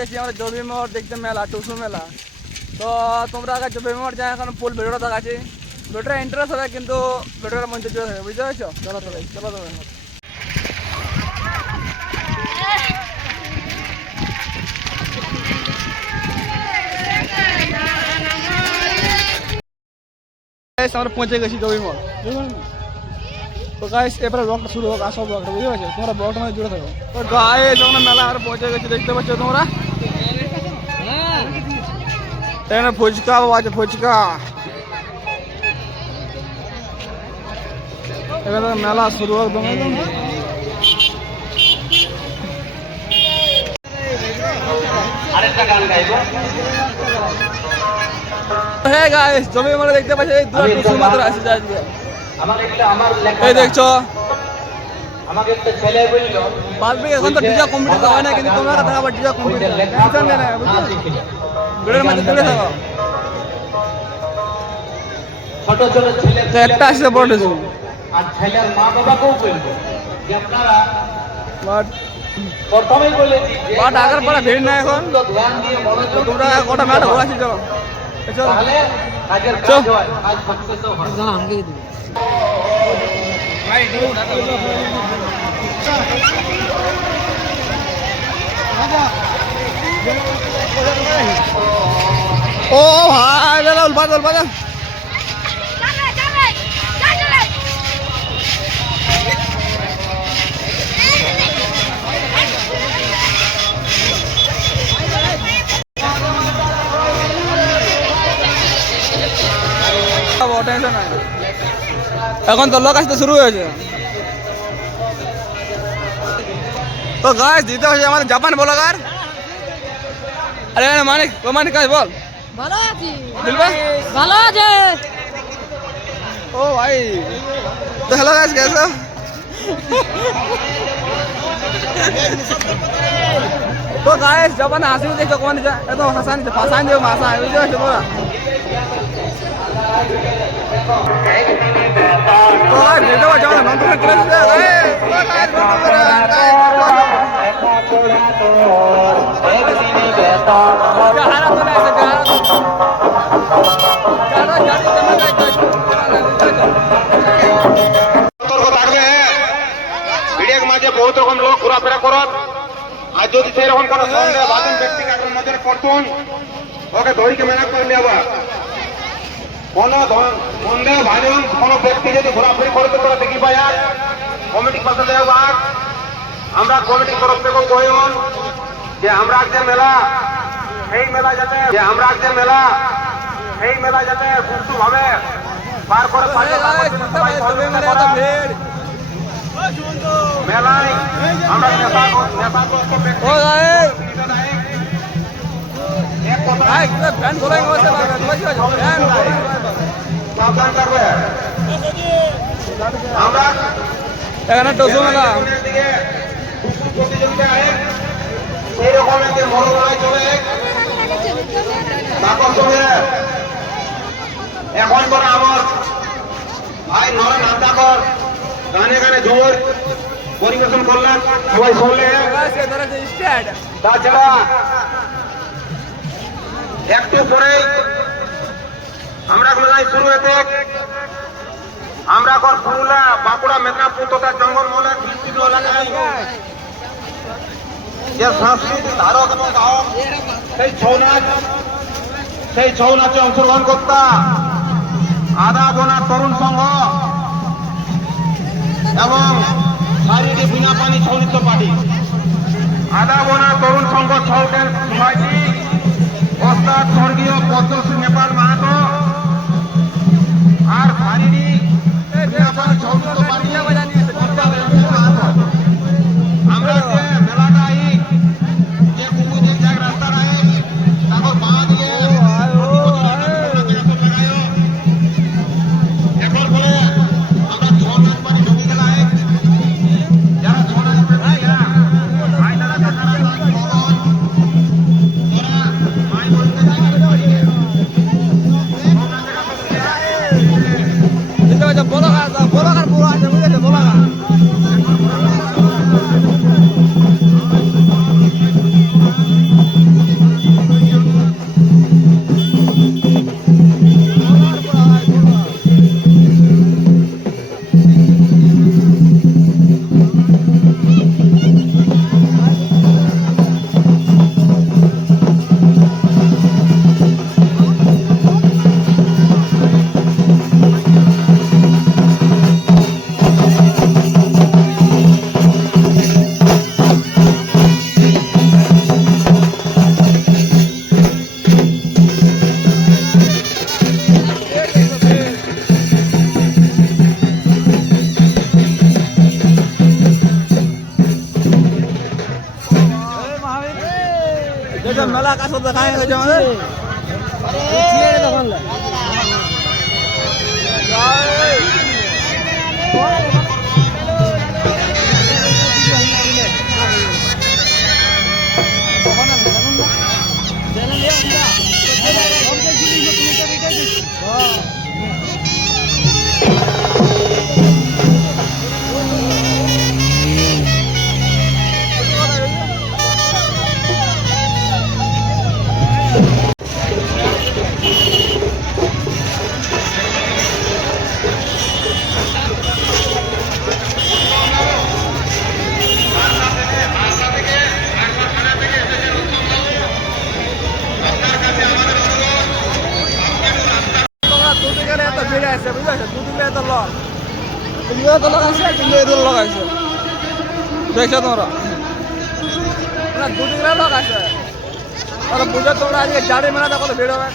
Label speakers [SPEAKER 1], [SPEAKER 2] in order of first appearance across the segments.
[SPEAKER 1] যাচ্ছি আমরা জবি মোড় দেখতে মেলা টুসু মেলা। তো তোমরা আগে জবি মোড় যায় এখন ফুল ভিডিওটা দেখাচ্ছি। ভিডিওটা ইন্টারেস্ট হবে কিন্তু ভিডিওটা মধ্যে জোর হবে বুঝতে পারছ? চলো চলো চলো Guys, আমরা পৌঁছে গেছি জবি মোড়। তো গাইস এবারে ব্লগটা শুরু হোক আসো ব্লগটা বুঝতে পারছ? তোমরা ব্লগটা মধ্যে জুড়ে থাকো তো গাইস আমরা মেলা আর পৌঁছে গেছি দেখতে পাচ্ছ তোমরা? এখানে ফুচকা আছে ফুচকা এখানে মেলা শুরু তোমরা হ্যাঁ গাইস জমি মানে দেখতে পাচ্ছি এই দুটো টুসু মাত্র আসছে আজকে এই দেখছ
[SPEAKER 2] আমাকে একটা ছেলে বলল
[SPEAKER 1] বাদবি এখন তো ডিজা কম্পিটিশন হয় না কিন্তু তোমরা দেখাবো ডিজা নেই না বুঝছ
[SPEAKER 2] ছোট ছোট ছেলে
[SPEAKER 1] তো একটা আসছে বড়
[SPEAKER 2] আর ছেলের মা বাবাকেও বলব যে আপনারা
[SPEAKER 1] বাট
[SPEAKER 2] প্রথমেই বলেছি যে
[SPEAKER 1] বাট আগের পরে ভিড় না এখন।
[SPEAKER 2] ধ্যান দিয়ে মনোযোগ
[SPEAKER 1] তোমরা কটা ম্যাচ ঘোরাচ্ছি চলো।
[SPEAKER 2] তাহলে কাজের
[SPEAKER 1] চল।
[SPEAKER 2] কাজ হয় কাজ সাকসেসও হয়।
[SPEAKER 1] ও ভাই দাদা
[SPEAKER 3] Chame, chame, chame.
[SPEAKER 1] টেনশন নাই এখন তো লোক আসতে শুরু হয়েছে। তো গাছ দিতে হচ্ছে আমাদের জাপান ব্লগার। আরে ও মানিক কাজ বল।
[SPEAKER 3] ভালো আছি ভালো আছে
[SPEAKER 1] ও ভাই তো হ্যালো গাইস কেসো તો ગાઈસ જવાના હાસી દે તો કોણ એ તો હસાની છે ફસાની જેવું
[SPEAKER 4] માસા આવી જાય છે બોલા বহুত রকম লোক ঘোরাফেরা করত আর যদি সেরকম কোন সন্দেহ বাদন ব্যক্তি কারোর নজরে পড়তুন ওকে ধরিকে মেনা করে নেওয়া কোন সন্দেহ ভাজন কোন ব্যক্তি যদি ঘোরাফেরি করতে করে দেখি পাই আর? কমিটি পাশে দেওয়া আমরা কমিটির তরফ থেকে কইন যে আমরা যে মেলা এই মেলা যাতে যে আমরা যে মেলা এই মেলা যাতে সুস্থ ভাবে পার করে পারে মেলায় আমরা নেতা নেতাগ্রস্ত
[SPEAKER 1] এখানে টসু মেলা
[SPEAKER 4] এখন করে আমার ভাই নরেন হান্তাকর গানে গানে জোর পরিবেশন করলেন সবাই শুনলেন তাছাড়া একটু পরেই আমরা মেলায় শুরু হতে। আমরা এখন পুরুলিয়া, বাঁকুড়া, মেদিনীপুর তথা জঙ্গলমহলে বিস্তৃত এলাকায় যে সাংস্কৃতিক ধারক এবং সেই ছৌ নাচ সেই ছৌ নাচে অংশগ্রহণ করতা আদা বোনা তরুণ সংঘ এবং শারীরিক বিনা পানি ছৌ নৃত্য পার্টি। আদা বোনা তরুণ সংঘ ছৌকের সভাপতি ওস্তাদ স্বর্গীয় পদ্মশ্রী নেপাল মাহাতো আর শারীরিক
[SPEAKER 1] বড় বড় আছে টাকা সব দেখায় হয়েছে আমাদের দিয়ে দূর লাগাইছে। দেখছ তোমরা? না, দুটি করে লাগাইছে। তাহলে বুঝো তোমরা আজকে জাড়ি মেলা দেখো ভিড় হবে।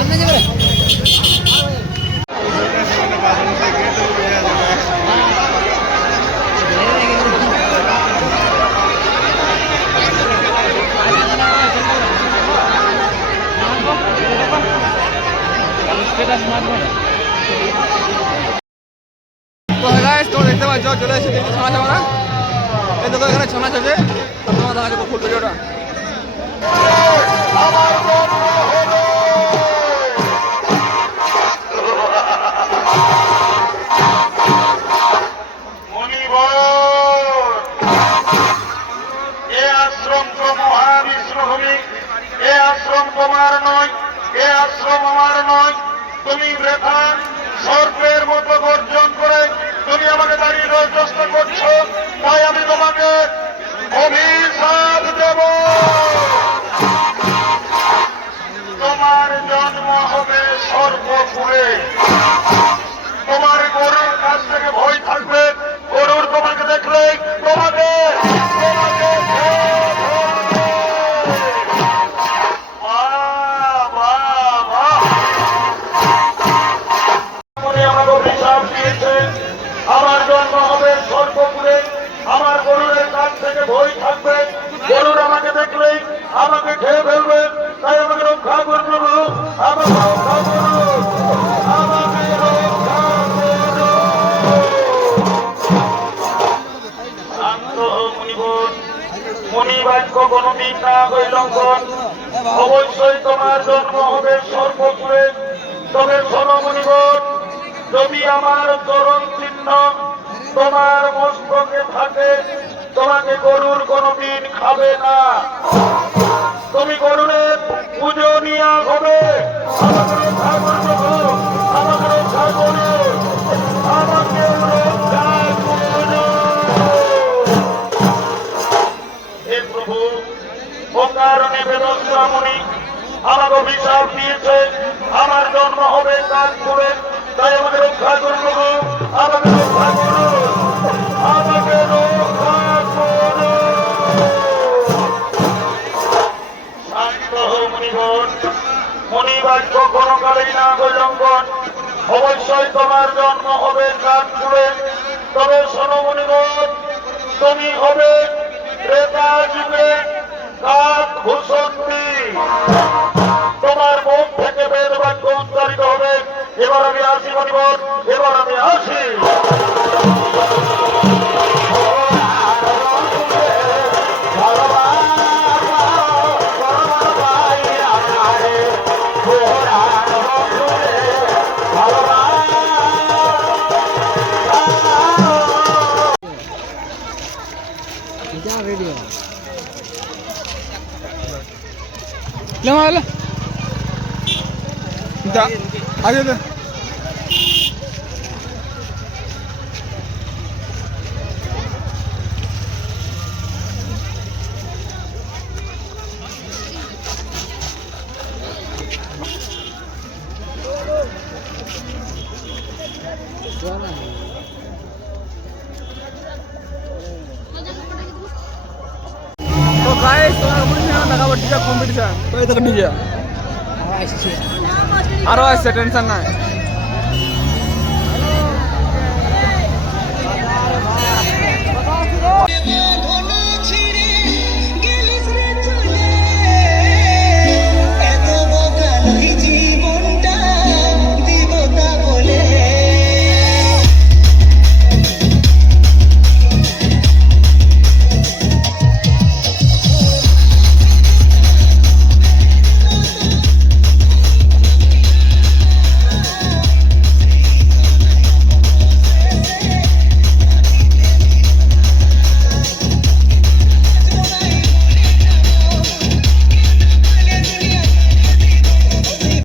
[SPEAKER 5] আপনি যাবেন গণনিক না লঙ্ঘন অবশ্যই তোমার জন্ম হবে সর্বপুরে। তবে সরমণিগণ যদি আমার চরণ চিহ্ন তোমার মস্তকে থাকে, তোমাকে গরুর কোনো দিন খাবে না। তুমি গরুরের পুজো পূজনীয় হবে। মামুনি আমার অভিশাপ দিয়েছে। আমার জন্ম হবে তাজপুরে তাই আমাদের রক্ষা করব আমার জীবন এবার আমি আসি।
[SPEAKER 1] لا لا গিয়া আরও আসছে টেনশন নাই
[SPEAKER 2] Yeah.